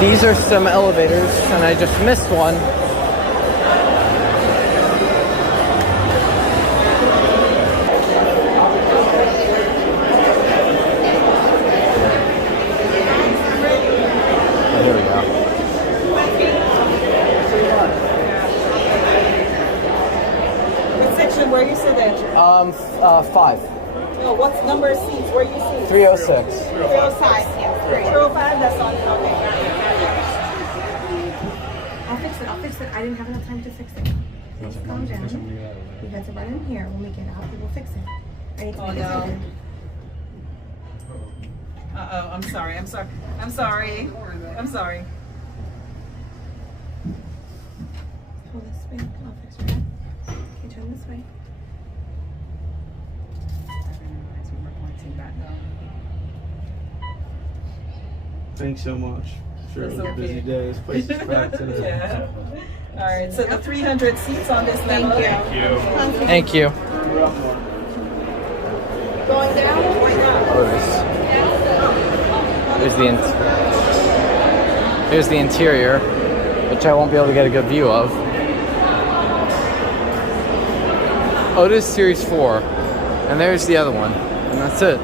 These are some elevators, and I just missed one. Oh, here we go. What section? Where you sit at? 5. No, what's number of seats? Where you sit? 306. 305. Yeah. 305. That's on. Okay. I'll fix it. I didn't have enough time to fix it. Just calm down. You got to run in here. When we get out, we will fix it. I need to Oh, no. Uh-oh. I'm sorry. I'm sorry. I'm sorry. I'm sorry. Hold this way. I'll fix your head. Okay, turn this way. Thanks so much. Sure, it was That's a busy okay. day. This place is packed today. Yeah. All right. So the 300 seats on this level. Thank you. Thank you. Going down or going up? Otis. Here's the interior, which I won't be able to get a good view of. Otis Series 4, and there's the other one, and that's it.